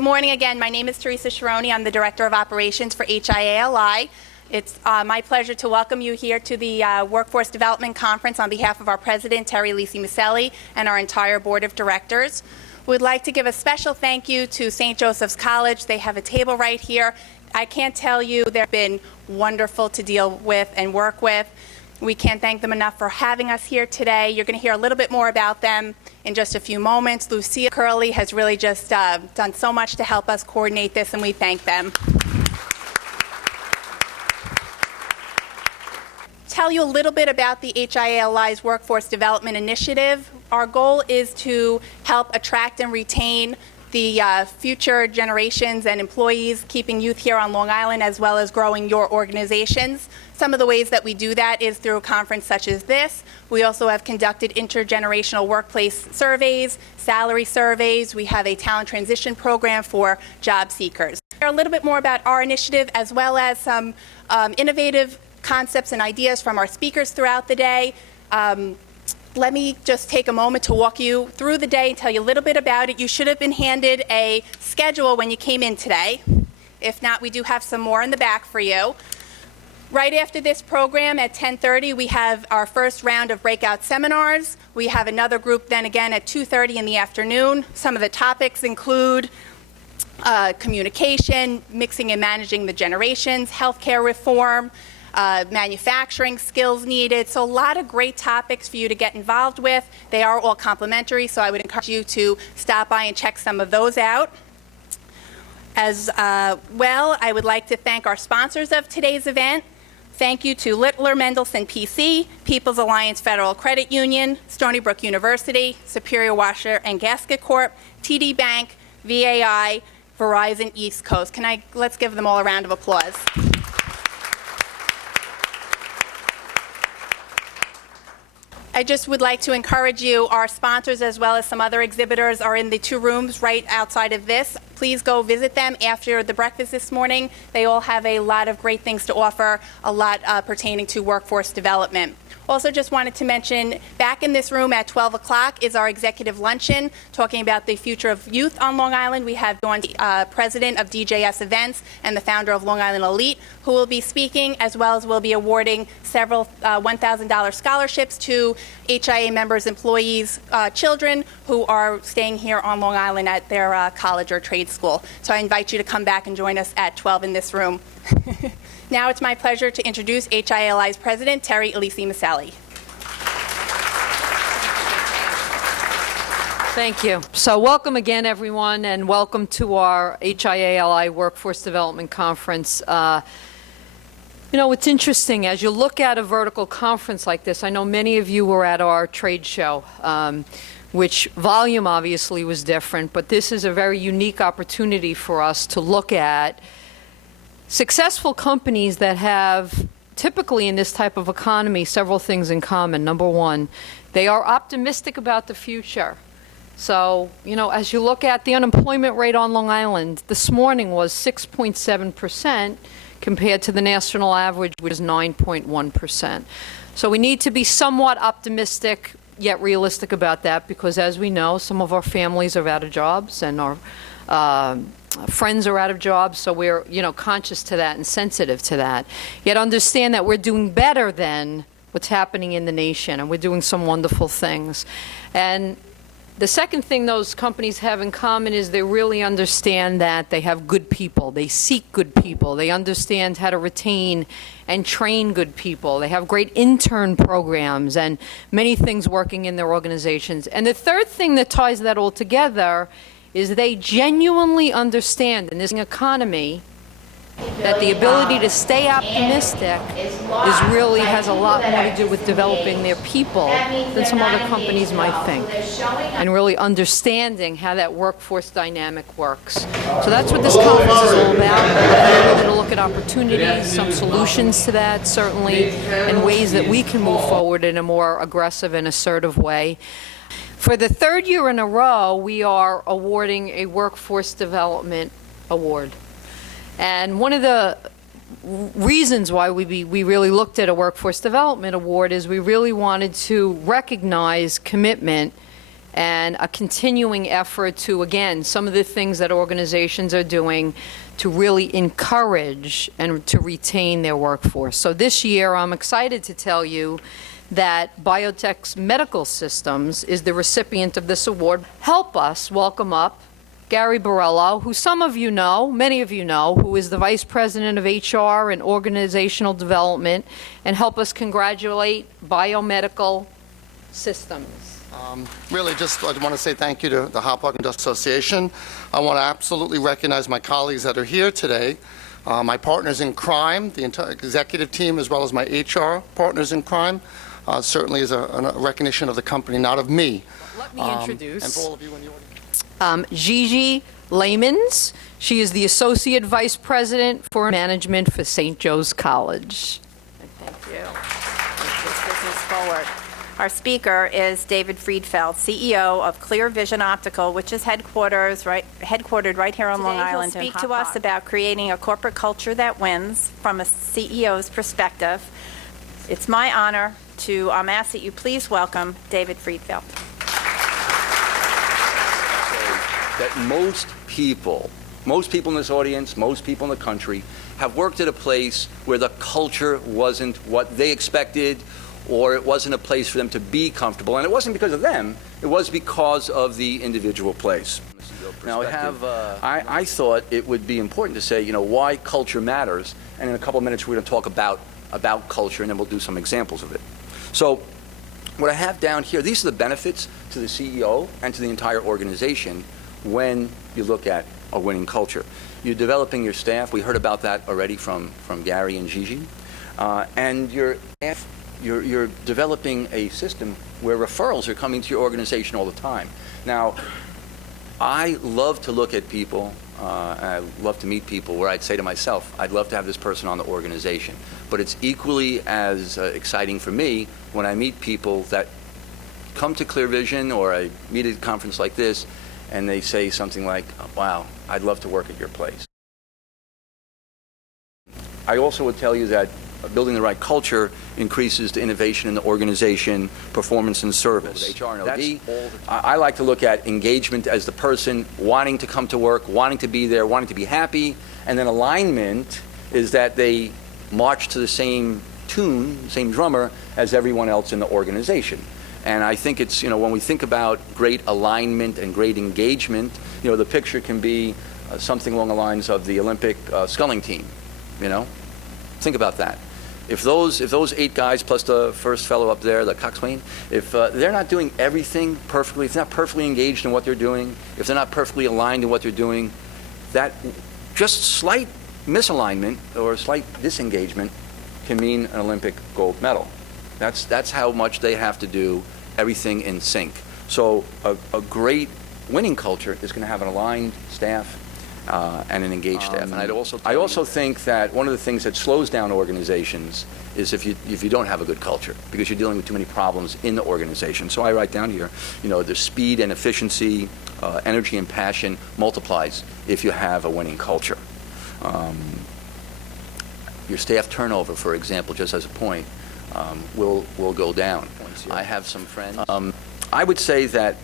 Good morning again. My name is Teresa Sharoni. I'm the Director of Operations for HIA-LI. It's my pleasure to welcome you here to the Workforce Development Conference on behalf of our President, Terry Maselli, and our entire Board of Directors. We'd like to give a special thank you to St. Joseph's College. They have a table right here. I can't tell you, they've been wonderful to deal with and work with. We can't thank them enough for having us here today. You're going to hear a little bit more about them in just a few moments. Lucia Curley has really just done so much to help us coordinate this, and we thank them. Tell you a little bit about the HIA-LI's Workforce Development Initiative. Our goal is to help attract and retain the future generations and employees, keeping youth here on Long Island, as well as growing your organizations. Some of the ways that we do that is through a conference such as this. We also have conducted intergenerational workplace surveys, salary surveys. We have a talent transition program for job seekers. A little bit more about our initiative, as well as some innovative concepts and ideas from our speakers throughout the day. Let me just take a moment to walk you through the day and tell you a little bit about it. You should have been handed a schedule when you came in today. If not, we do have some more in the back for you. Right after this program at 10:30, we have our first round of breakout seminars. We have another group then again at 2:30 in the afternoon. Some of the topics include communication, mixing and managing the generations, healthcare reform, manufacturing skills needed. So a lot of great topics for you to get involved with. They are all complimentary, so I would encourage you to stop by and check some of those out. As well, I would like to thank our sponsors of today's event. Thank you to Littler Mendelson PC, People's Alliance Federal Credit Union, Stony Brook University, Superior Washer and Gasket Corp, TD Bank, VAI, Verizon East Coast. Let's give them all a round of applause. I just would like to encourage you, our sponsors as well as some other exhibitors are in the two rooms right outside of this. Please go visit them after the breakfast this morning. They all have a lot of great things to offer, a lot pertaining to workforce development. Also just wanted to mention, back in this room at 12 o'clock is our executive luncheon talking about the future of youth on Long Island. We have Dawn, president of DJS Events and the founder of Long Island Elite, who will be speaking, as well as will be awarding several $1,000 scholarships to HIA members, employees, children who are staying here on Long Island at their college or trade school. So I invite you to come back and join us at 12 in this room. Now it's my pleasure to introduce HIA-LI's president, Terry Maselli. Thank you. So welcome again, everyone, and welcome to our HIA-LI Workforce Development Conference. You know, it's interesting, as you look at a vertical conference like this, I know many of you were at our trade show, which volume obviously was different, but this is a very unique opportunity for us to look at successful companies that have, typically in this type of economy, several things in common. Number one, they are optimistic about the future. So, you know, as you look at the unemployment rate on Long Island, this morning was 6.7% compared to the national average, which is 9.1%. So we need to be somewhat optimistic, yet realistic about that, because as we know, some of our families are out of jobs and our friends are out of jobs, so we're, you know, conscious to that and sensitive to that. Yet understand that we're doing better than what's happening in the nation, and we're doing some wonderful things. And the second thing those companies have in common is they really understand that they have good people. They seek good people. They understand how to retain and train good people. They have great intern programs and many things working in their organizations. And the third thing that ties that all together is they genuinely understand in this economy that the ability to stay optimistic really has a lot more to do with developing their people than some other companies might think, and really understanding how that workforce dynamic works. So that's what this conference is all about. We're going to look at opportunities, some solutions to that, certainly, and ways that we can move forward in a more aggressive and assertive way. For the third year in a row, we are awarding a Workforce Development Award. And one of the reasons why we really looked at a Workforce Development Award is we really wanted to recognize commitment and a continuing effort to, again, some of the things that organizations are doing to really encourage and to retain their workforce. So this year, I'm excited to tell you that Biotech's Medical Systems is the recipient of this award. Help us welcome up Gary Borello, who some of you know, many of you know, who is the Vice President of HR and Organizational Development, and help us congratulate Biomedical Systems. Really, just I want to say thank you to the Hopog Industrial Association. I want to absolutely recognize my colleagues that are here today, my partners in crime, the entire executive team, as well as my HR partners in crime. Certainly is a recognition of the company, not of me. Let me introduce. And for all of you in the audience. Gigi Lamans. She is the Associate Vice President for Management for St. Joe's College. Thank you. Move this business forward. Our speaker is David Friedfeld, CEO of Clear Vision Optical, which is headquartered right here on Long Island. Today he'll speak to us about creating a corporate culture that wins from a CEO's perspective. It's my honor to ask that you please welcome David Friedfeld. That most people in this audience, most people in the country, have worked at a place where the culture wasn't what they expected, or it wasn't a place for them to be comfortable. And it wasn't because of them, it was because of the individual place. Now, I thought it would be important to say, why culture matters. And in a couple of minutes, we're going to talk about culture, and then we'll do some examples of it. So what I have down here, these are the benefits to the CEO and to the entire organization when you look at a winning culture. You're developing your staff. We heard about that already from Gary and Gigi. And your staff, you're developing a system where referrals are coming to your organization all the time. Now, I love to look at people, I love to meet people where I'd say to myself, I'd love to have this person on the organization. But it's equally as exciting for me when I meet people that come to Clear Vision, or I meet at a conference like this, and they say something like, wow, I'd love to work at your place. I also would tell you that building the right culture increases the innovation in the organization, performance and service. HR and OD. I like to look at engagement as the person wanting to come to work, wanting to be there, wanting to be happy, and then alignment is that they march to the same tune, same drummer as everyone else in the organization. And I think it's, when we think about great alignment and great engagement, the picture can be something along the lines of the Olympic sculling team, Think about that. If those 8 guys plus the first fellow up there, the coxswain, if they're not doing everything perfectly, if they're not perfectly engaged in what they're doing, if they're not perfectly aligned in what they're doing, that just slight misalignment or slight disengagement can mean an Olympic gold medal. That's how much they have to do everything in sync. So a great winning culture is going to have an aligned staff and an engaged staff. And I also think that one of the things that slows down organizations is if you don't have a good culture, because you're dealing with too many problems in the organization. So I write down here, the speed and efficiency, energy and passion multiplies if you have a winning culture. Your staff turnover, for example, just as a point, will go down. I have some friends. I would say that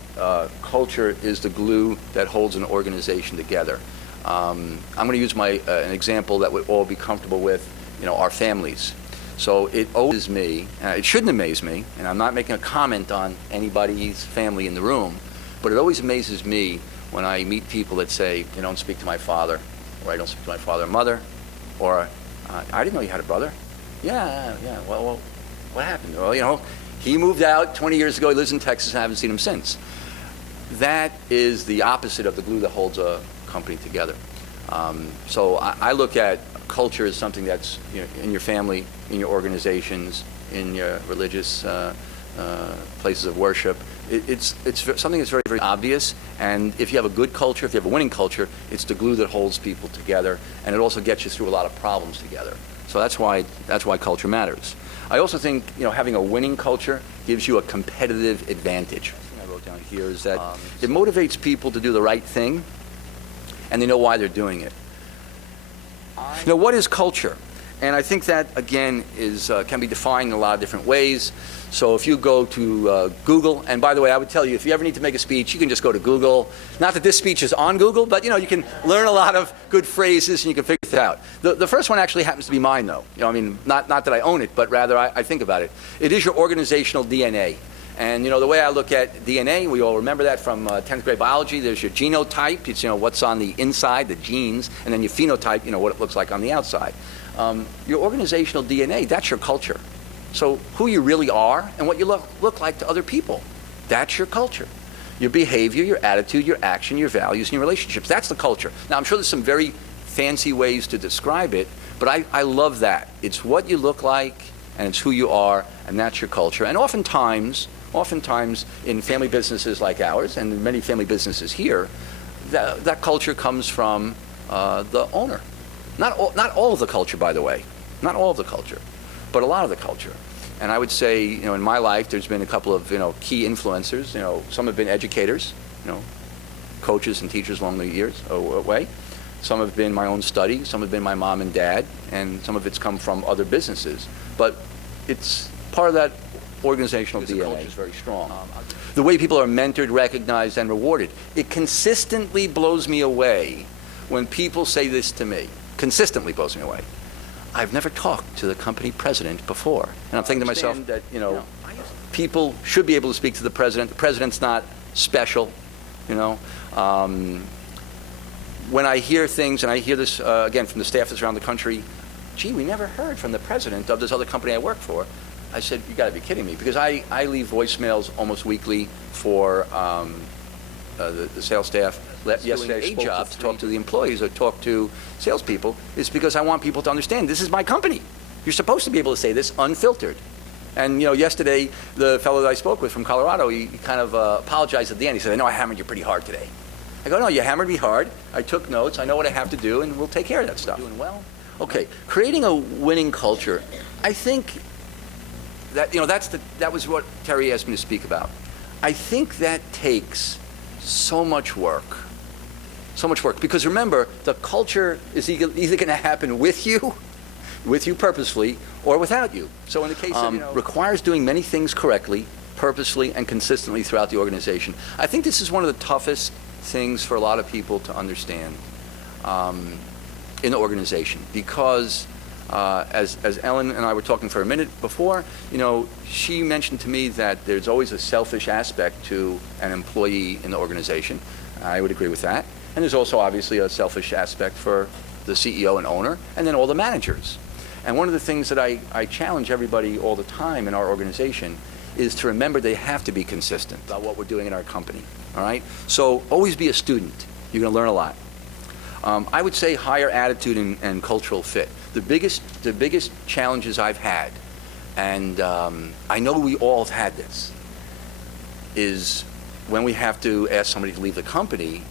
culture is the glue that holds an organization together. I'm going to use an example that we'd all be comfortable with, our families. So it amazes me, it shouldn't amaze me, and I'm not making a comment on anybody's family in the room, but it always amazes me when I meet people that say, I don't speak to my father, or I don't speak to my father and mother, or I didn't know you had a brother. Yeah, well, what happened? Well, he moved out 20 years ago, he lives in Texas, and I haven't seen him since. That is the opposite of the glue that holds a company together. So I look at culture as something that's in your family, in your organizations, in your religious places of worship. It's something that's very, very obvious, and if you have a good culture, if you have a winning culture, it's the glue that holds people together, and it also gets you through a lot of problems together. So that's why culture matters. I also think having a winning culture gives you a competitive advantage. The thing I wrote down here is that it motivates people to do the right thing, and they know why they're doing it. What is culture? And I think that, again, can be defined in a lot of different ways. So if you go to Google, and by the way, I would tell you, if you ever need to make a speech, you can just go to Google. Not that this speech is on Google, but you can learn a lot of good phrases and you can figure it out. The first one actually happens to be mine, though. I mean, not that I own it, but rather I think about it. It is your organizational DNA. And the way I look at DNA, we all remember that from 10th grade biology. There's your genotype, it's what's on the inside, the genes, and then your phenotype, what it looks like on the outside. Your organizational DNA, that's your culture. So who you really are and what you look like to other people, that's your culture. Your behavior, your attitude, your action, your values, and your relationships, that's the culture. Now, I'm sure there's some very fancy ways to describe it, but I love that. It's what you look like, and it's who you are, and that's your culture. And oftentimes in family businesses like ours, and in many family businesses here, that culture comes from the owner. Not all of the culture, by the way. Not all of the culture, but a lot of the culture. And I would say, in my life, there's been a couple of, key influencers. Some have been educators, coaches and teachers along the years way. Some have been my own study. Some have been my mom and dad. And some of it's come from other businesses. But it's part of that organizational DNA. The culture is very strong. The way people are mentored, recognized, and rewarded. It consistently blows me away when people say this to me. Consistently blows me away. I've never talked to the company president before. And I'm thinking to myself that, people should be able to speak to the president. The president's not special, When I hear things, and I hear this, again, from the staff that's around the country, gee, we never heard from the president of this other company I work for. I said, you got to be kidding me, because I leave voicemails almost weekly for the sales staff. Yesterday, a job to talk to the employees or talk to salespeople is because I want people to understand this is my company. You're supposed to be able to say this unfiltered. And yesterday, the fellow that I spoke with from Colorado, he kind of apologized at the end. He said, I know I hammered you pretty hard today. I go, no, you hammered me hard. I took notes. I know what I have to do, and we'll take care of that stuff. Doing well. Okay, creating a winning culture. I think that that was what Terry asked me to speak about. I think that takes so much work. So much work. Because remember, the culture is either going to happen with you purposely, or without you. So in the case of, requires doing many things correctly, purposely, and consistently throughout the organization. I think this is one of the toughest things for a lot of people to understand in the organization. Because as Ellen and I were talking for a minute before, she mentioned to me that there's always a selfish aspect to an employee in the organization. I would agree with that. And there's also obviously a selfish aspect for the CEO and owner, and then all the managers. And one of the things that I challenge everybody all the time in our organization is to remember they have to be consistent about what we're doing in our company, all right? So always be a student. You're going to learn a lot. I would say higher attitude and cultural fit. The biggest challenges I've had, and I know we all have had this, is when we have to ask somebody to leave the company,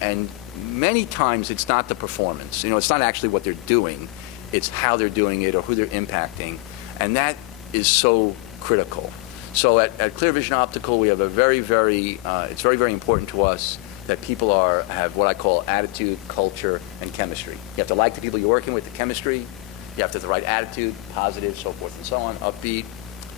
and many times it's not the performance. It's not actually what they're doing. It's how they're doing it or who they're impacting, and that is so critical. So at Clear Vision Optical, we have a very, very, it's very, very important to us that people have what I call attitude, culture, and chemistry. You have to like the people you're working with, the chemistry. You have to have the right attitude, positive, so forth and so on, upbeat,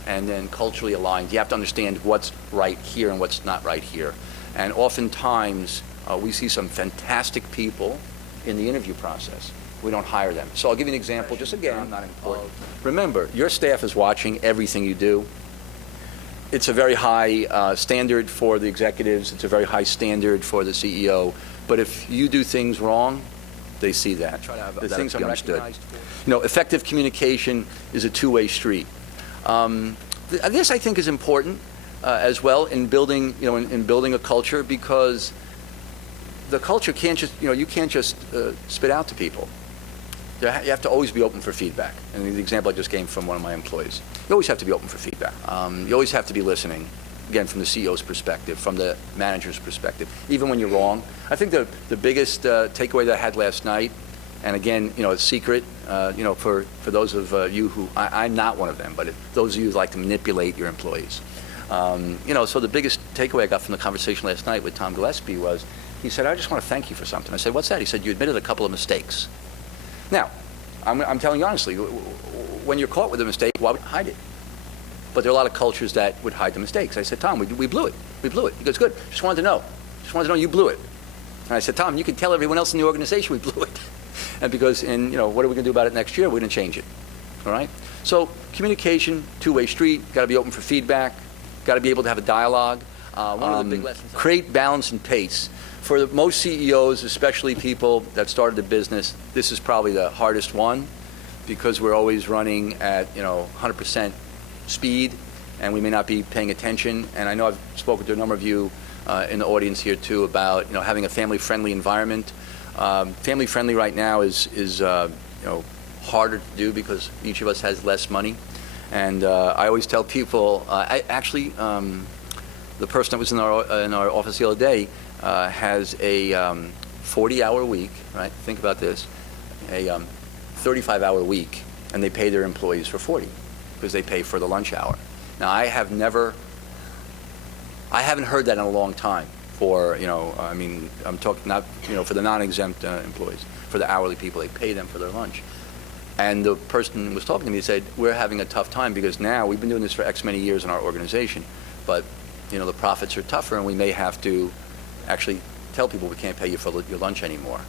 and then culturally aligned. You have to understand what's right here and what's not right here. And oftentimes, we see some fantastic people in the interview process. We don't hire them. So I'll give you an example, just again, not important. Remember, your staff is watching everything you do. It's a very high standard for the executives. It's a very high standard for the CEO. But if you do things wrong, they see that. The things are understood. Effective communication is a two-way street. This, I think, is important as well in building, in building a culture, because the culture can't just, you can't just spit out to people. You have to always be open for feedback. And the example I just gave from one of my employees. You always have to be open for feedback. You always have to be listening, again, from the CEO's perspective, from the manager's perspective, even when you're wrong. I think the biggest takeaway that I had last night, and again, a secret, for those of you who, I'm not one of them, but those of you who like to manipulate your employees. So the biggest takeaway I got from the conversation last night with Tom Gillespie was, he said, I just want to thank you for something. I said, what's that? He said, you admitted a couple of mistakes. Now, I'm telling you honestly, when you're caught with a mistake, why would you hide it? But there are a lot of cultures that would hide the mistakes. I said, Tom, we blew it. We blew it. He goes, good. Just wanted to know. Just wanted to know you blew it. And I said, Tom, you can tell everyone else in the organization we blew it. And what are we going to do about it next year? We're going to change it. All right? So communication, two-way street, got to be open for feedback, got to be able to have a dialogue. One of the big lessons. Create balance and pace. For most CEOs, especially people that started a business, this is probably the hardest one because we're always running at 100% speed, and we may not be paying attention. And I know I've spoken to a number of you in the audience here too about having a family-friendly environment. Family-friendly right now is harder to do because each of us has less money. And I always tell people, the person that was in our office the other day has a 40-hour week, right? Think about this, a 35-hour week, and they pay their employees for 40 because they pay for the lunch hour. Now, I haven't heard that in a long time for, I'm talking not, for the non-exempt employees, for the hourly people, they pay them for their lunch. And the person was talking to me and said, we're having a tough time because now we've been doing this for X many years in our organization, but the profits are tougher and we may have to actually tell people we can't pay you for your lunch anymore.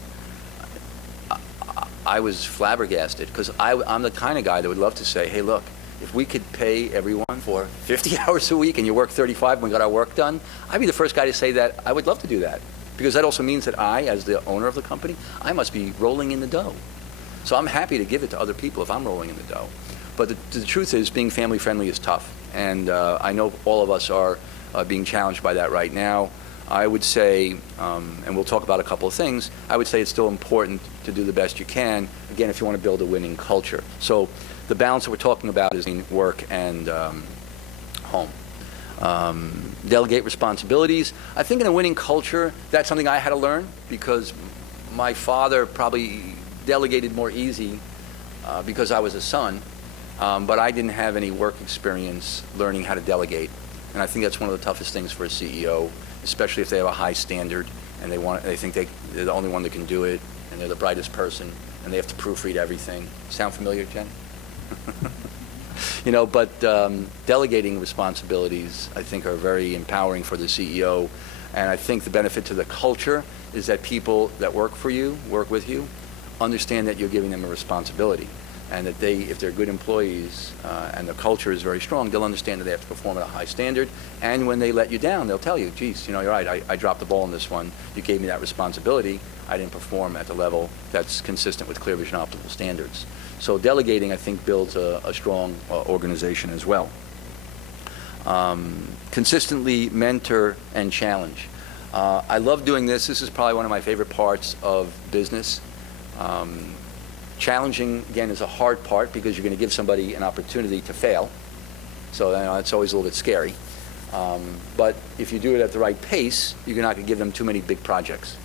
I was flabbergasted because I'm the kind of guy that would love to say, hey, look, if we could pay everyone for 50 hours a week and you work 35 and we got our work done, I'd be the first guy to say that. I would love to do that because that also means that I, as the owner of the company, I must be rolling in the dough. So I'm happy to give it to other people if I'm rolling in the dough. But the truth is being family-friendly is tough. And I know all of us are being challenged by that right now. I would say, and we'll talk about a couple of things, I would say it's still important to do the best you can, again, if you want to build a winning culture. So the balance that we're talking about is in work and home. Delegate responsibilities. I think in a winning culture, that's something I had to learn because my father probably delegated more easy because I was a son, but I didn't have any work experience learning how to delegate. And I think that's one of the toughest things for a CEO, especially if they have a high standard and they think they're the only one that can do it and they're the brightest person and they have to proofread everything. Sound familiar, Jen? But delegating responsibilities, I think, are very empowering for the CEO. And I think the benefit to the culture is that people that work with you, understand that you're giving them a responsibility. And that if they're good employees and the culture is very strong, they'll understand that they have to perform at a high standard. And when they let you down, they'll tell you, geez, you're right, I dropped the ball on this one. You gave me that responsibility. I didn't perform at the level that's consistent with Clear Vision Optical standards. So delegating, I think, builds a strong organization as well. Consistently mentor and challenge. I love doing this. This is probably one of my favorite parts of business. Challenging, again, is a hard part because you're going to give somebody an opportunity to fail. So it's always a little bit scary. But if you do it at the right pace, you're not going to give them too many big projects.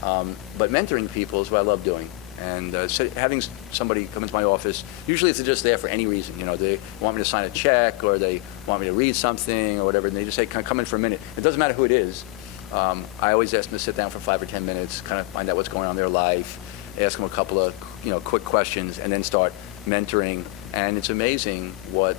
But mentoring people is what I love doing. And having somebody come into my office, usually if they're just there for any reason, they want me to sign a check or they want me to read something or whatever, and they just say, can I come in for a minute? It doesn't matter who it is. I always ask them to sit down for 5 or 10 minutes, kind of find out what's going on in their life, ask them a couple of quick questions, and then start mentoring. And it's amazing what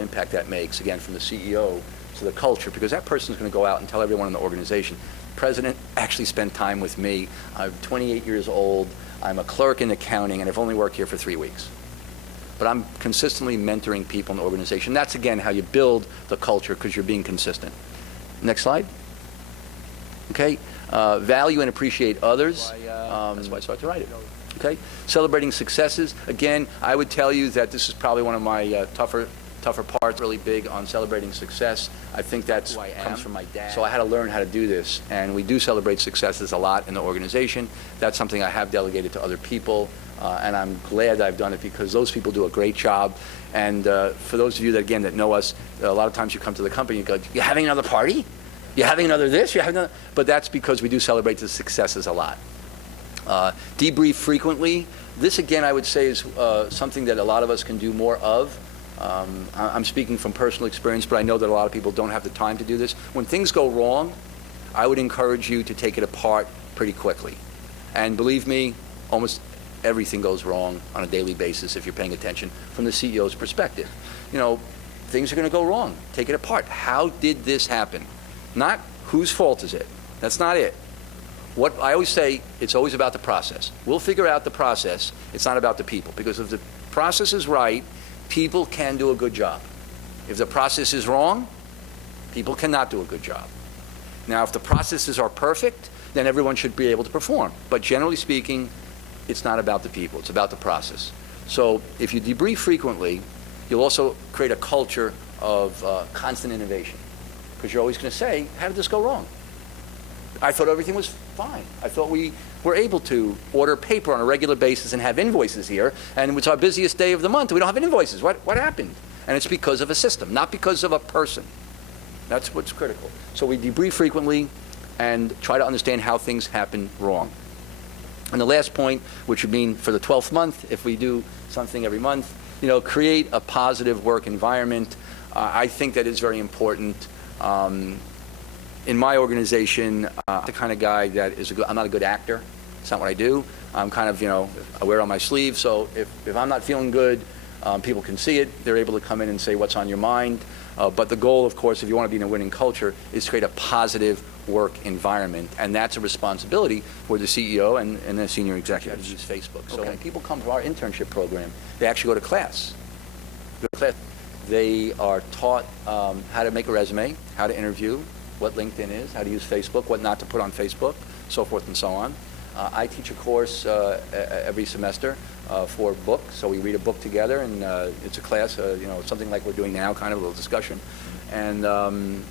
impact that makes, again, from the CEO to the culture, because that person's going to go out and tell everyone in the organization, President actually spent time with me. I'm 28 years old. I'm a clerk in accounting, and I've only worked here for 3 weeks. But I'm consistently mentoring people in the organization. That's, again, how you build the culture, because you're being consistent. Next slide. Okay. Value and appreciate others. That's why I started to write it. Okay. Celebrating successes. Again, I would tell you that this is probably one of my tougher parts, really big on celebrating success. I think that comes from my dad. So I had to learn how to do this. And we do celebrate successes a lot in the organization. That's something I have delegated to other people. And I'm glad I've done it because those people do a great job. And for those of you that know us, a lot of times you come to the company and you go, you're having another party? You're having another this? You're having another? But that's because we do celebrate the successes a lot. Debrief frequently. This, again, I would say is something that a lot of us can do more of. I'm speaking from personal experience, but I know that a lot of people don't have the time to do this. When things go wrong, I would encourage you to take it apart pretty quickly. And believe me, almost everything goes wrong on a daily basis if you're paying attention from the CEO's perspective. You know, things are going to go wrong. Take it apart. How did this happen? Not whose fault is it. That's not it. What I always say, it's always about the process. We'll figure out the process. It's not about the people. Because if the process is right, people can do a good job. If the process is wrong, people cannot do a good job. Now, if the processes are perfect, then everyone should be able to perform. But generally speaking, it's not about the people. It's about the process. So if you debrief frequently, you'll also create a culture of constant innovation. Because you're always going to say, how did this go wrong? I thought everything was fine. I thought we were able to order paper on a regular basis and have invoices here, and it's our busiest day of the month. We don't have invoices. What happened? And it's because of a system, not because of a person. That's what's critical. So we debrief frequently and try to understand how things happen wrong. And the last point, which would mean for the 12th month, if we do something every month, you know, create a positive work environment. I think that is very important. In my organization, I'm the kind of guy that is I'm not a good actor. It's not what I do. I'm kind of, you know, I wear it on my sleeve. So if I'm not feeling good, people can see it. They're able to come in and say what's on your mind. But the goal, of course, if you want to be in a winning culture, is to create a positive work environment. And that's a responsibility for the CEO and the senior executives. Use Facebook. So when people come to our internship program, they actually go to class. They are taught how to make a resume, how to interview, what LinkedIn is, how to use Facebook, what not to put on Facebook, so forth and so on. I teach a course every semester for books, so we read a book together, and it's a class, you know, something like we're doing now, kind of a little discussion. And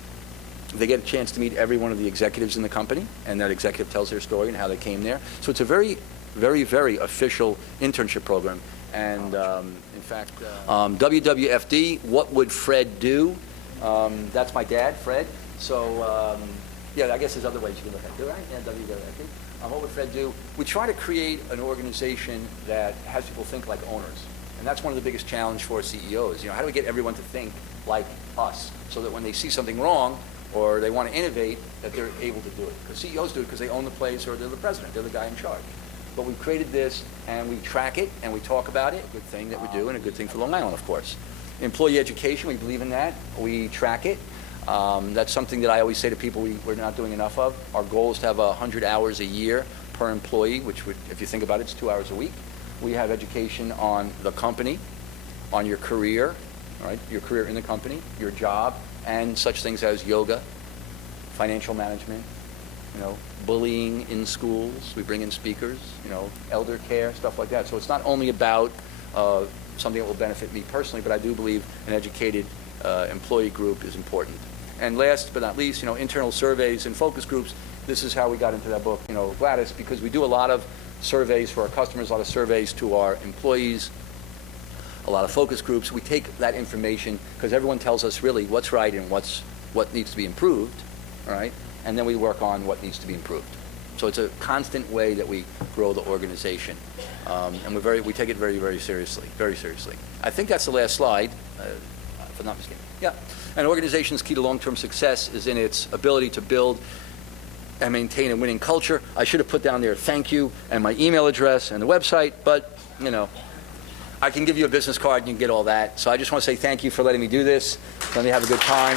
they get a chance to meet every one of the executives in the company, and that executive tells their story and how they came there. So it's a very, very, very official internship program. And in fact, WWFD, what would Fred do? That's my dad, Fred. So, yeah, I guess there's other ways you can look at it, right? Yeah, WWFD. What would Fred do? We try to create an organization that has people think like owners. And that's one of the biggest challenges for CEOs. You know, how do we get everyone to think like us so that when they see something wrong or they want to innovate, that they're able to do it? Because CEOs do it because they own the place or they're the president. They're the guy in charge. But we've created this, and we track it, and we talk about it. A good thing that we do, and a good thing for Long Island, of course. Employee education, we believe in that. We track it. That's something that I always say to people we're not doing enough of. Our goal is to have 100 hours a year per employee, which would, if you think about it, it's 2 hours a week. We have education on the company, on your career, all right, your career in the company, your job, and such things as yoga, financial management, you know, bullying in schools. We bring in speakers, you know, elder care, stuff like that. So it's not only about something that will benefit me personally, but I do believe an educated employee group is important. And last but not least, you know, internal surveys and focus groups. This is how we got into that book, you know, Gladys, because we do a lot of surveys for our customers, a lot of surveys to our employees, a lot of focus groups. We take that information because everyone tells us really what's right and what needs to be improved, all right? And then we work on what needs to be improved. So it's a constant way that we grow the organization. And we take it very, very seriously, very seriously. I think that's the last slide, if I'm not mistaken. Yeah. An organization's key to long-term success is in its ability to build and maintain a winning culture. I should have put down there thank you and my email address and the website, but, you know, I can give you a business card and you can get all that. So I just want to say thank you for letting me do this. Let me have a good time.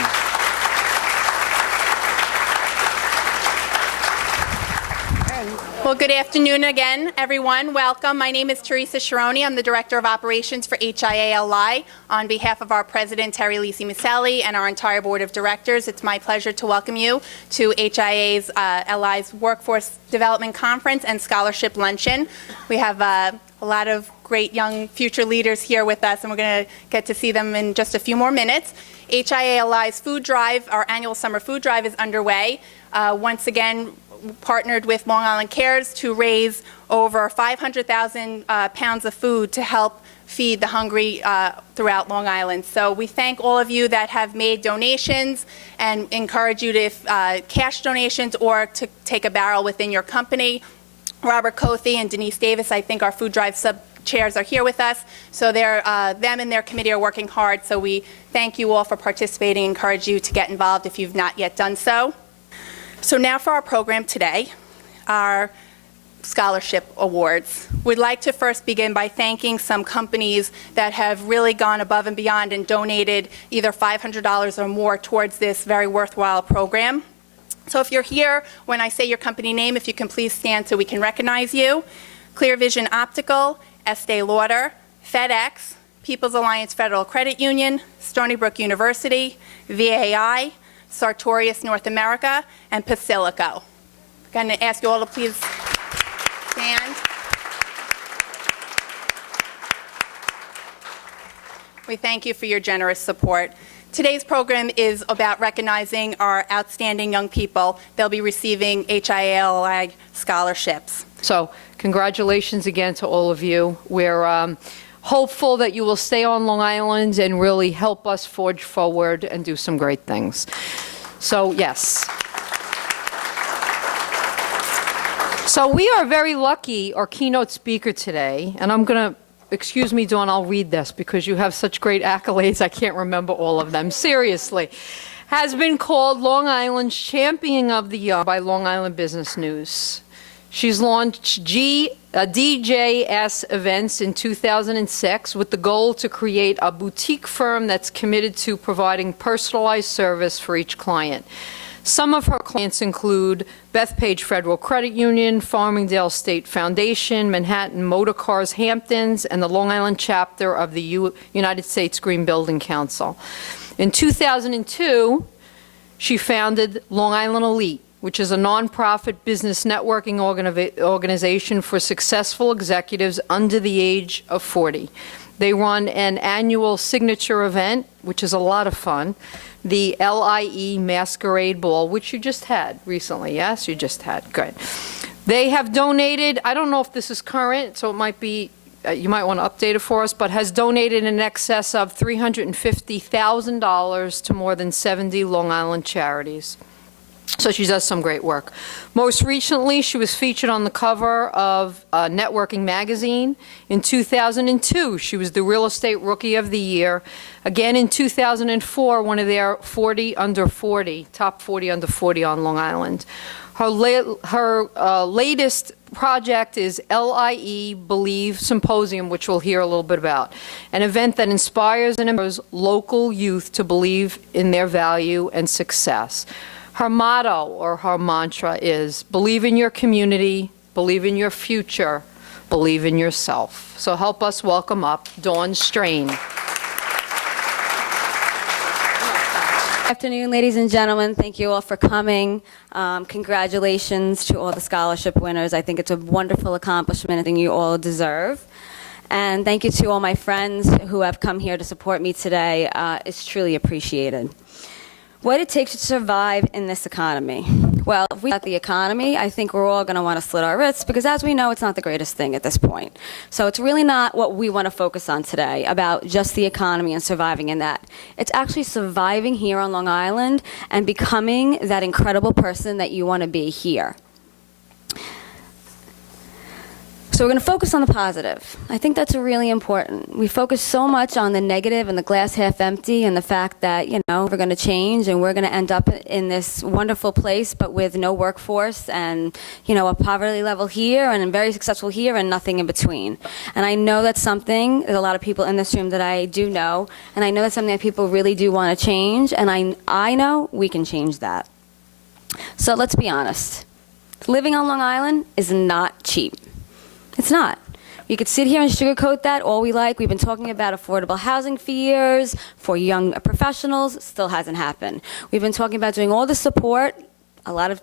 Well, good afternoon again, everyone. Welcome. My name is Teresa Sharoni. I'm the Director of Operations for HIA-LI. On behalf of our President, Terry Lisi Maselli, and our entire Board of Directors, it's my pleasure to welcome you to HIA-LI's Workforce Development Conference and Scholarship Luncheon. We have a lot of great young future leaders here with us, and we're going to get to see them in just a few more minutes. HIA-LI's food drive, our annual summer food drive, is underway. Once again, partnered with Long Island Cares to raise over 500,000 pounds of food to help feed the hungry throughout Long Island. So we thank all of you that have made donations and encourage you to cash donations or to take a barrel within your company. Robert Cothy and Denise Davis, I think our food drive sub-chairs are here with us. So them and their committee are working hard. So we thank you all for participating, encourage you to get involved if you've not yet done so. So now for our program today. Our scholarship awards. We'd like to first begin by thanking some companies that have really gone above and beyond and donated either $500 or more towards this very worthwhile program. So if you're here, when I say your company name, if you can please stand so we can recognize you. Clear Vision Optical, Estee Lauder, FedEx, People's Alliance Federal Credit Union, Stony Brook University, VAI, Sartorius North America, and Pasilico. I'm going to ask you all to please stand. We thank you for your generous support. Today's program is about recognizing our outstanding young people. They'll be receiving HIA-LI scholarships. So congratulations again to all of you. We're hopeful that you will stay on Long Island and really help us forge forward and do some great things. So yes. So we are very lucky, our keynote speaker today, and I'm going to, excuse me, Dawn, I'll read this because you have such great accolades, I can't remember all of them, seriously, has been called Long Island's Champion of the Year by Long Island Business News. She's launched DJS events in 2006 with the goal to create a boutique firm that's committed to providing personalized service for each client. Some of her clients include Bethpage Federal Credit Union, Farmingdale State Foundation, Manhattan Motor Cars Hamptons, and the Long Island chapter of the United States Green Building Council. In 2002, she founded Long Island Elite, which is a nonprofit business networking organization for successful executives under the age of 40. They run an annual signature event, which is a lot of fun, the LIE Masquerade Ball, which you just had recently, yes? You just had, good. They have donated, I don't know if this is current, so it might be, you might want to update it for us, but has donated in excess of $350,000 to more than 70 Long Island charities. So she does some great work. Most recently, she was featured on the cover of Networking magazine. In 2002, she was the Real Estate Rookie of the Year. Again, in 2004, one of their 40 under 40, top 40 under 40 on Long Island. Her latest project is LIE Believe Symposium, which we'll hear a little bit about, an event that inspires and empowers local youth to believe in their value and success. Her motto or her mantra is believe in your community, believe in your future, believe in yourself. So help us welcome up Dawn Strain. Good afternoon, ladies and gentlemen. Thank you all for coming. Congratulations to all the scholarship winners. I think it's a wonderful accomplishment and you all deserve. And thank you to all my friends who have come here to support me today. It's truly appreciated. What it takes to survive in this economy. Well, if we look at the economy, I think we're all going to want to slit our wrists because, as we know, it's not the greatest thing at this point. So it's really not what we want to focus on today about just the economy and surviving in that. It's actually surviving here on Long Island and becoming that incredible person that you want to be here. So we're going to focus on the positive. I think that's really important. We focus so much on the negative and the glass half empty and the fact that, you know, we're going to change and we're going to end up in this wonderful place but with no workforce and, you know, a poverty level here and very successful here and nothing in between. And I know that's something, there's a lot of people in this room that I do know, and I know that's something that people really do want to change, and I know we can change that. So let's be honest. Living on Long Island is not cheap. It's not. We could sit here and sugarcoat that all we like. We've been talking about affordable housing for years, for young professionals. Still hasn't happened. We've been talking about doing all the support. A lot of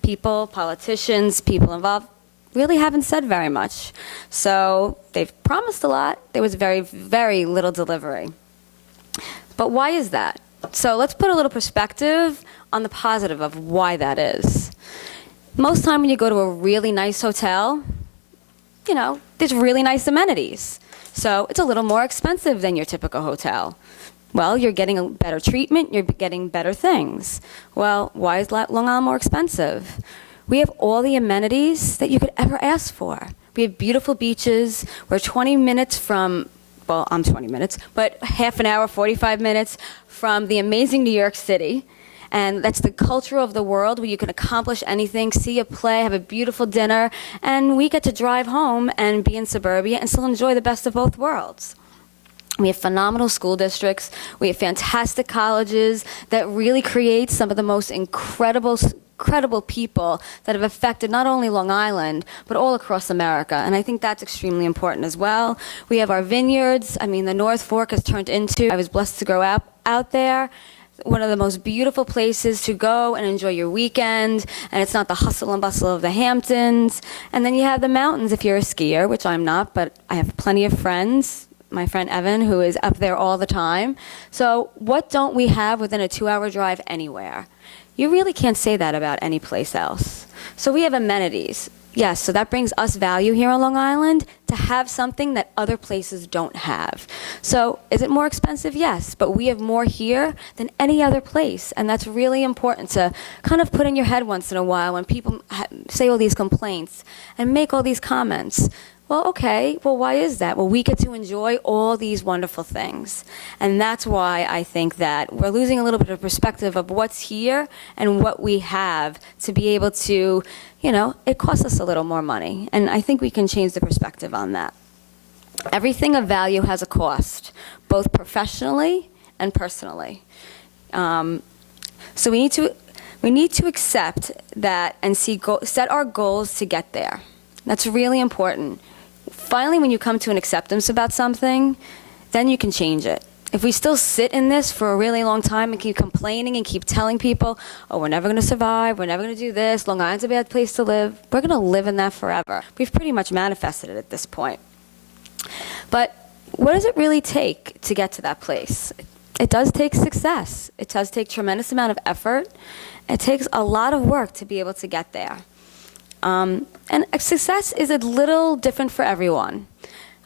people, politicians, people involved, really haven't said very much. So they've promised a lot. There was very, very little delivery. But why is that? So let's put a little perspective on the positive of why that is. Most time when you go to a really nice hotel, you know, there's really nice amenities. So it's a little more expensive than your typical hotel. Well, you're getting a better treatment, you're getting better things. Well, why is Long Island more expensive? We have all the amenities that you could ever ask for. We have beautiful beaches. We're 20 minutes from, well, I'm 20 minutes, but half an hour, 45 minutes from the amazing New York City. And that's the culture of the world where you can accomplish anything, see a play, have a beautiful dinner, and we get to drive home and be in suburbia and still enjoy the best of both worlds. We have phenomenal school districts. We have fantastic colleges that really create some of the most incredible people that have affected not only Long Island, but all across America. And I think that's extremely important as well. We have our vineyards. I mean, the North Fork has turned into, I was blessed to grow up out there, one of the most beautiful places to go and enjoy your weekend, and it's not the hustle and bustle of the Hamptons. And then you have the mountains if you're a skier, which I'm not, but I have plenty of friends. My friend Evan, who is up there all the time. So what don't we have within a 2-hour drive anywhere? You really can't say that about any place else. So we have amenities. Yes, so that brings us value here on Long Island to have something that other places don't have. So is it more expensive? Yes, but we have more here than any other place. And that's really important to kind of put in your head once in a while when people say all these complaints and make all these comments. Well, okay, well, why is that? Well, we get to enjoy all these wonderful things. And that's why I think that we're losing a little bit of perspective of what's here and what we have to be able to, you know, it costs us a little more money. And I think we can change the perspective on that. Everything of value has a cost, both professionally and personally. So we need to accept that and set our goals to get there. That's really important. Finally, when you come to an acceptance about something, then you can change it. If we still sit in this for a really long time and keep complaining and keep telling people, oh, we're never going to survive, we're never going to do this, Long Island's a bad place to live, we're going to live in that forever. We've pretty much manifested it at this point. But what does it really take to get to that place? It does take success. It does take tremendous amount of effort. It takes a lot of work to be able to get there. And success is a little different for everyone.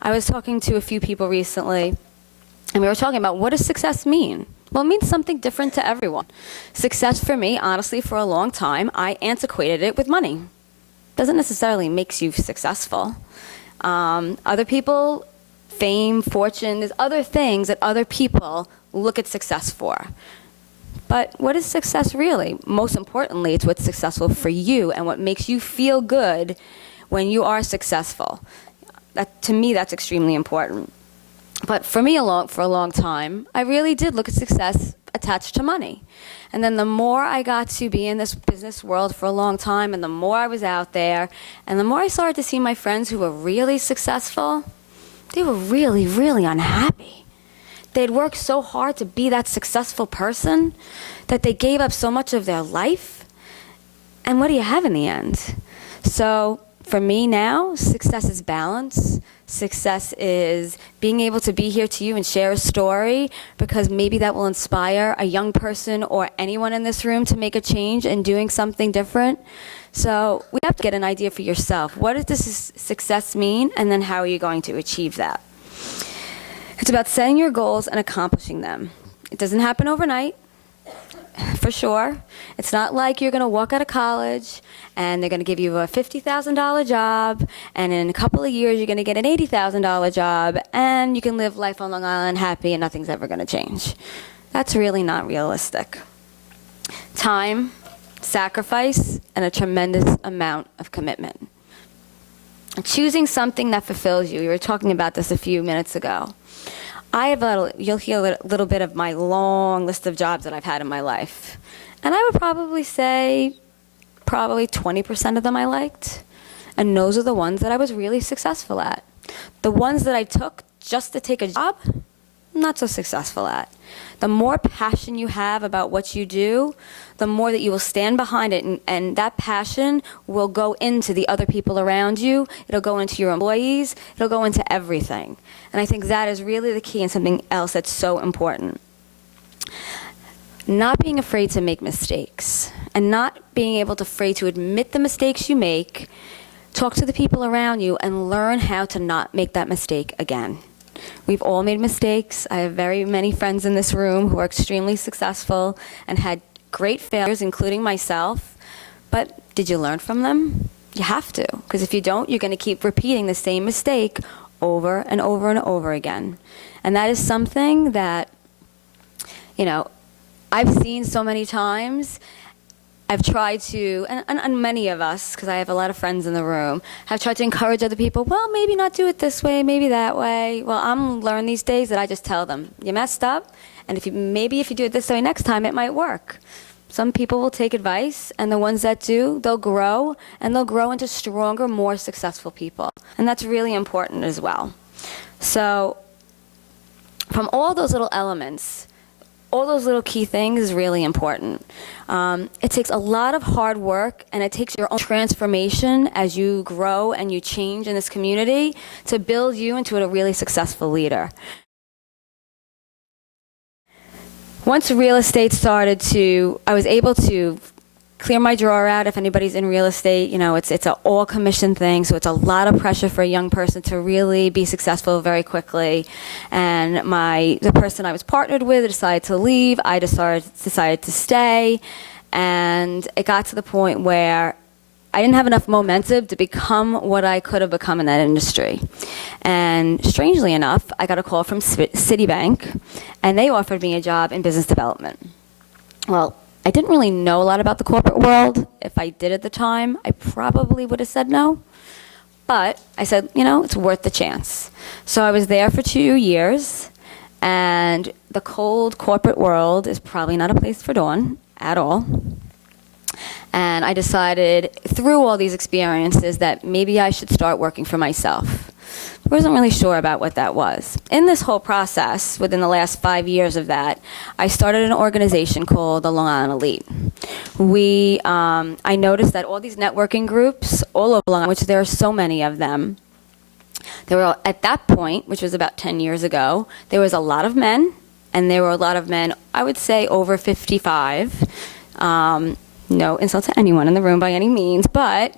I was talking to a few people recently, and we were talking about what does success mean? Well, it means something different to everyone. Success for me, honestly, for a long time, I antiquated it with money. Doesn't necessarily make you successful. Other people, fame, fortune, there's other things that other people look at success for. But what is success really? Most importantly, it's what's successful for you and what makes you feel good when you are successful. To me, that's extremely important. But for me, for a long time, I really did look at success attached to money. And then the more I got to be in this business world for a long time, and the more I was out there, and the more I started to see my friends who were really successful, they were really, really unhappy. They'd worked so hard to be that successful person that they gave up so much of their life. And what do you have in the end? So for me now, success is balance. Success is being able to be here to you and share a story, because maybe that will inspire a young person or anyone in this room to make a change and doing something different. So we have to get an idea for yourself. What does this success mean? And then how are you going to achieve that? It's about setting your goals and accomplishing them. It doesn't happen overnight, for sure. It's not like you're going to walk out of college and they're going to give you a $50,000 job, and in a couple of years you're going to get an $80,000 job, and you can live life on Long Island happy and nothing's ever going to change. That's really not realistic. Time, sacrifice, and a tremendous amount of commitment. Choosing something that fulfills you. We were talking about this a few minutes ago. You'll hear a little bit of my long list of jobs that I've had in my life. And I would probably say 20% of them I liked. And those are the ones that I was really successful at. The ones that I took just to take a job, not so successful at. The more passion you have about what you do, the more that you will stand behind it, and that passion will go into the other people around you. It'll go into your employees. It'll go into everything. And I think that is really the key, and something else that's so important. Not being afraid to make mistakes, and not being afraid to admit the mistakes you make. Talk to the people around you and learn how to not make that mistake again. We've all made mistakes. I have very many friends in this room who are extremely successful and had great failures, including myself. But did you learn from them? You have to, because if you don't, you're going to keep repeating the same mistake over and over and over again. And that is something that, I've seen so many times, I've tried to, and many of us, because I have a lot of friends in the room, have tried to encourage other people, well, maybe not do it this way, maybe that way. Well, I'm learning these days that I just tell them, you messed up, and if you do it this way next time, it might work. Some people will take advice, and the ones that do, they'll grow, and they'll grow into stronger, more successful people. And that's really important as well. So from all those little elements, all those little key things is really important. It takes a lot of hard work, and it takes your own transformation as you grow and you change in this community to build you into a really successful leader. Once real estate started I was able to clear my drawer out. If anybody's in real estate, it's an all commission thing, so it's a lot of pressure for a young person to really be successful very quickly. And the person I was partnered with decided to leave. I decided to stay, and it got to the point where I didn't have enough momentum to become what I could have become in that industry. And strangely enough, I got a call from Citibank, and they offered me a job in business development. Well, I didn't really know a lot about the corporate world. If I did at the time, I probably would have said no. But I said, it's worth the chance. So I was there for 2 years, and the cold corporate world is probably not a place for Dawn at all. And I decided through all these experiences that maybe I should start working for myself. I wasn't really sure about what that was. In this whole process, within the last 5 years of that, I started an organization called the Long Island Elite. I noticed that all these networking groups all over Long Island, which there are so many of them, there were, at that point, which was about 10 years ago, there was a lot of men, and there were a lot of men, I would say, over 55. No insult to anyone in the room by any means, but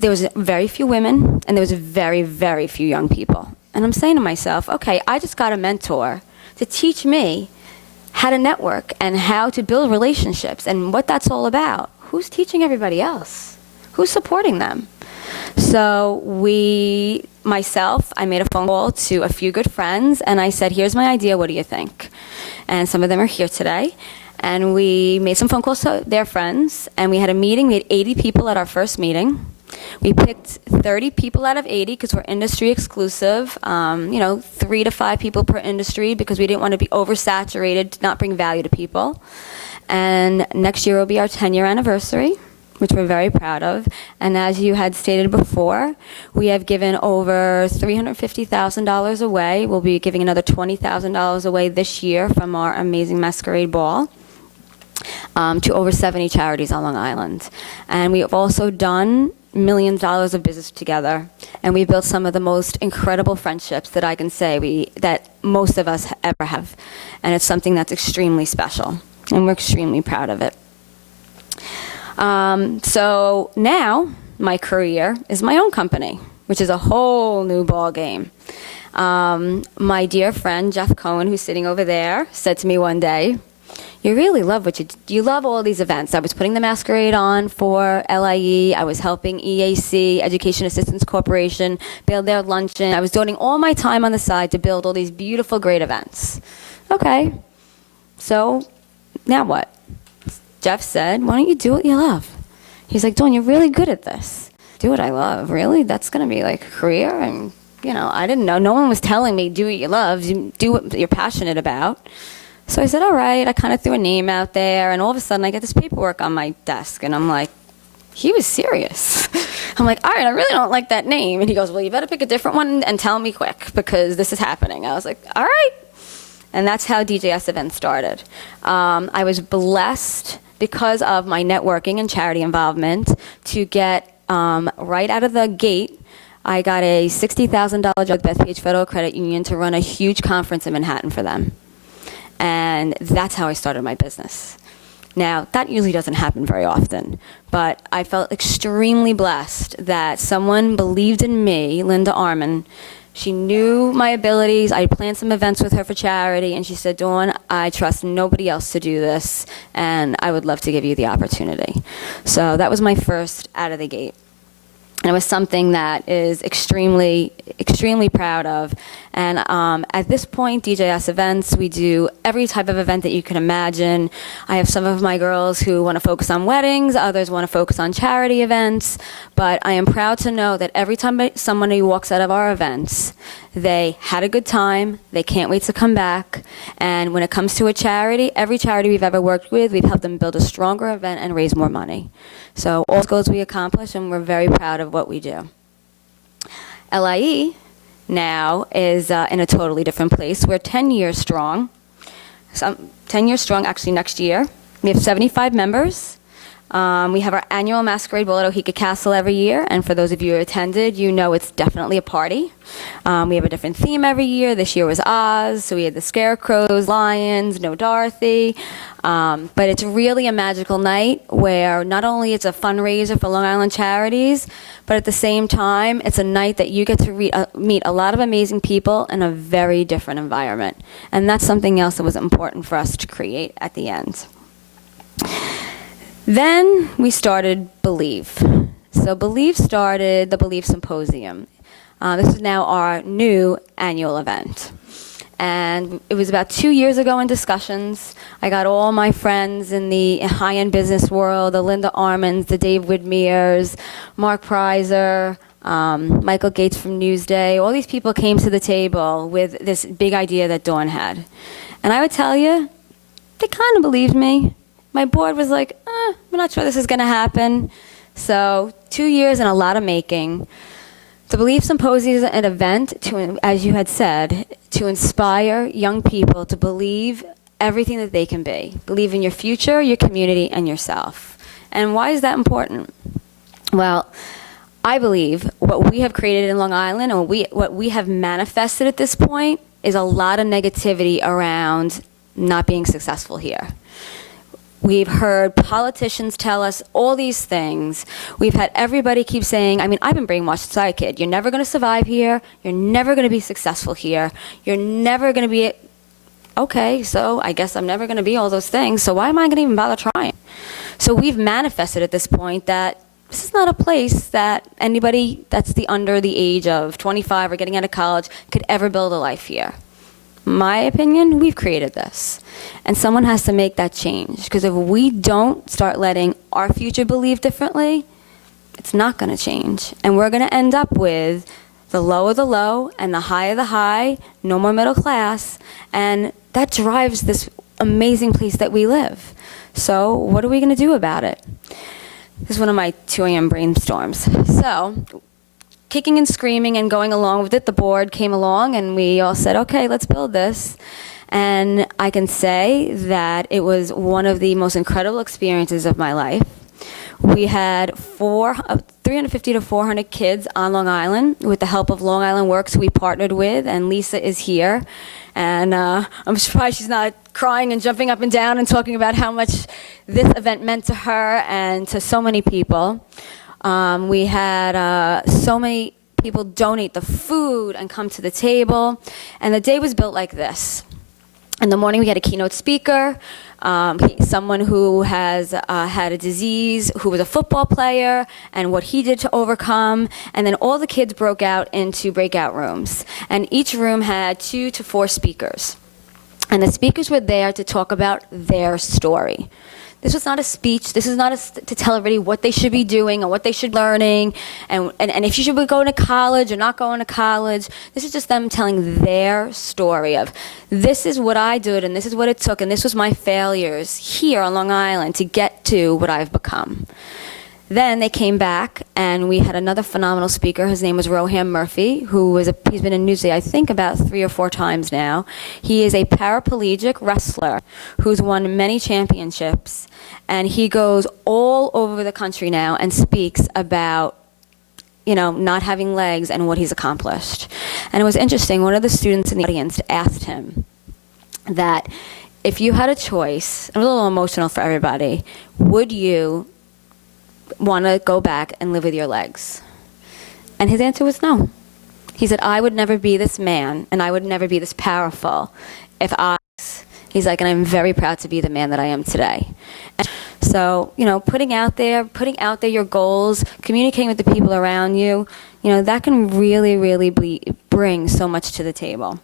there was very few women, and there was very, very few young people. And I'm saying to myself, okay, I just got a mentor to teach me how to network and how to build relationships and what that's all about. Who's teaching everybody else? Who's supporting them? So I made a phone call to a few good friends, and I said, here's my idea, what do you think? And some of them are here today. And we made some phone calls to their friends, and we had a meeting. We had 80 people at our first meeting. We picked 30 people out of 80 because we're industry exclusive, 3 to 5 people per industry because we didn't want to be oversaturated, to not bring value to people. And next year will be our 10-year anniversary, which we're very proud of. And as you had stated before, we have given over $350,000 away. We'll be giving another $20,000 away this year from our amazing masquerade ball. To over 70 charities on Long Island. And we have also done millions of dollars of business together, and we built some of the most incredible friendships that I can say that most of us ever have. And it's something that's extremely special, and we're extremely proud of it. So now my career is my own company, which is a whole new ball game. My dear friend Jeff Cohen, who's sitting over there, said to me one day, you really love what you do. You love all these events. I was putting the masquerade on for LIE. I was helping EAC, Education Assistance Corporation, build their luncheon. I was donating all my time on the side to build all these beautiful, great events. Okay, so now what? Jeff said, why don't you do what you love? He's like, Dawn, you're really good at this. Do what I love, really? That's going to be like a career? And, I didn't know. No one was telling me, do what you love, do what you're passionate about. So I said, all right. I kind of threw a name out there, and all of a sudden I get this paperwork on my desk, and I'm like, he was serious. I'm like, all right, I really don't like that name. And he goes, well, you better pick a different one and tell me quick, because this is happening. I was like, all right. And that's how DJS Events started. I was blessed because of my networking and charity involvement to get right out of the gate. I got a $60,000 job with Bethpage Federal Credit Union to run a huge conference in Manhattan for them. And that's how I started my business. Now, that usually doesn't happen very often, but I felt extremely blessed that someone believed in me, Linda Arman. She knew my abilities. I planned some events with her for charity, and she said, Dawn, I trust nobody else to do this, and I would love to give you the opportunity. So that was my first out of the gate. And it was something that is extremely, extremely proud of. And at this point, DJS Events, we do every type of event that you can imagine. I have some of my girls who want to focus on weddings, others want to focus on charity events. But I am proud to know that every time somebody walks out of our events, they had a good time, they can't wait to come back. And when it comes to a charity, every charity we've ever worked with, we've helped them build a stronger event and raise more money. So all goals we accomplish, and we're very proud of what we do. LIE now is in a totally different place. We're 10 years strong. 10 years strong, actually, next year. We have 75 members. We have our annual masquerade ball at Ohika Castle every year, and for those of you who attended, you know it's definitely a party. We have a different theme every year. This year was Oz, so we had the scarecrows, lions, no Dorothy. But it's really a magical night where not only it's a fundraiser for Long Island charities, but at the same time, it's a night that you get to meet a lot of amazing people in a very different environment. And that's something else that was important for us to create at the end. Then we started Believe. So Believe started the Believe Symposium. This is now our new annual event. And it was about 2 years ago in discussions. I got all my friends in the high-end business world, the Linda Armans, the Dave Widmeers, Mark Preiser, Michael Gates from Newsday. All these people came to the table with this big idea that Dawn had. And I would tell you, they kind of believed me. My board was like, we're not sure this is going to happen. So 2 years and a lot of making. The Believe Symposium is an event, to, as you had said, to inspire young people to believe everything that they can be. Believe in your future, your community, and yourself. And why is that important? Well, I believe what we have created in Long Island and what we have manifested at this point is a lot of negativity around not being successful here. We've heard politicians tell us all these things. We've had everybody keep saying, I mean, I've been brainwashed since I was a kid. You're never going to survive here. You're never going to be successful here. You're never going to be, okay, so I guess I'm never going to be all those things, so why am I going to even bother trying? So we've manifested at this point that this is not a place that anybody that's under the age of 25 or getting out of college could ever build a life here. My opinion, we've created this. And someone has to make that change. Because if we don't start letting our future believe differently, it's not going to change. And we're going to end up with the low of the low and the high of the high, no more middle class. And that drives this amazing place that we live. So what are we going to do about it? This is one of my 2 a.m. brainstorms. So kicking and screaming and going along with it, the board came along and we all said, okay, let's build this. And I can say that it was one of the most incredible experiences of my life. We had 350 to 400 kids on Long Island with the help of Long Island Works, who we partnered with, and Lisa is here. And I'm surprised she's not crying and jumping up and down and talking about how much this event meant to her and to so many people. We had so many people donate the food and come to the table. And the day was built like this. In the morning, we had a keynote speaker, someone who has had a disease, who was a football player, and what he did to overcome. And then all the kids broke out into breakout rooms. And each room had 2 to 4 speakers. And the speakers were there to talk about their story. This was not a speech. This is not to tell everybody what they should be doing and what they should be learning and if you should be going to college or not going to college. This is just them telling their story of this is what I did and this is what it took and this was my failures here on Long Island to get to what I've become. Then they came back, and we had another phenomenal speaker. His name was Roham Murphy, he's been in Newsday, I think, about 3 or 4 times now. He is a paraplegic wrestler who's won many championships, and he goes all over the country now and speaks about, not having legs and what he's accomplished. And it was interesting. One of the students in the audience asked him that if you had a choice, and a little emotional for everybody, would you want to go back and live with your legs? And his answer was no. He said, I would never be this man and I would never be this powerful if I was He's like, and I'm very proud to be the man that I am today. And so, putting out there your goals, communicating with the people around you, that can really, really bring so much to the table.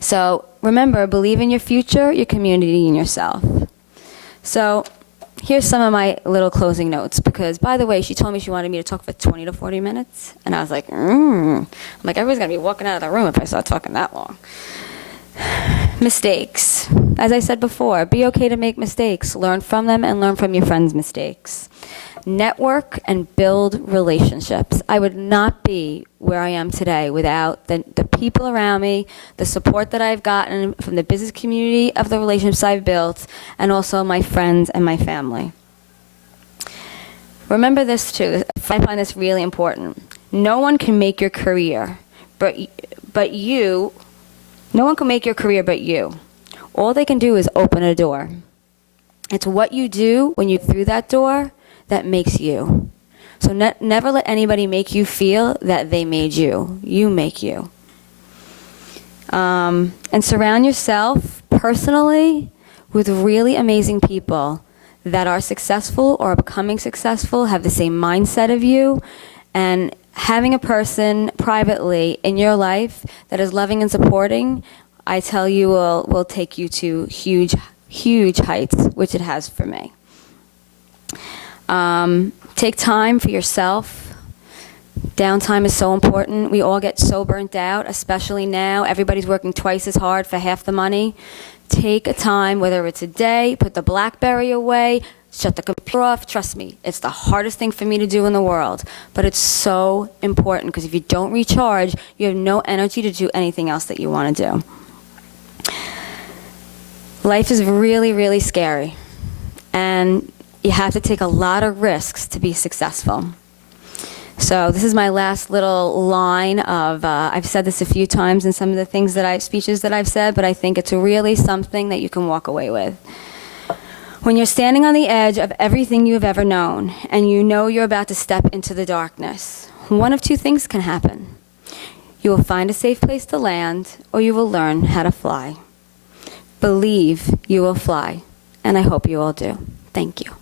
So remember, believe in your future, your community, and yourself. So here's some of my little closing notes, because, by the way, she told me she wanted me to talk for 20 to 40 minutes, and I was like, I'm like, everybody's going to be walking out of the room if I start talking that long. Mistakes. As I said before, be okay to make mistakes. Learn from them and learn from your friends' mistakes. Network and build relationships. I would not be where I am today without the people around me, the support that I've gotten from the business community of the relationships I've built, and also my friends and my family. Remember this too. I find this really important. No one can make your career, but you. No one can make your career but you. All they can do is open a door. It's what you do when you're through that door that makes you. So never let anybody make you feel that they made you. You make you. And surround yourself personally with really amazing people that are successful or are becoming successful, have the same mindset of you, and having a person privately in your life that is loving and supporting, I tell you, will take you to huge, huge heights, which it has for me. Take time for yourself. Downtime is so important. We all get so burnt out, especially now. Everybody's working twice as hard for half the money. Take a time, whether it's a day, put the BlackBerry away, shut the computer off. Trust me, it's the hardest thing for me to do in the world. But it's so important, because if you don't recharge, you have no energy to do anything else that you want to do. Life is really, really scary. And you have to take a lot of risks to be successful. So this is my last little line of, I've said this a few times in some of the speeches that I've said, but I think it's really something that you can walk away with. When you're standing on the edge of everything you have ever known, and you know you're about to step into the darkness, one of two things can happen. You will find a safe place to land, or you will learn how to fly. Believe you will fly, and I hope you all do. Thank you.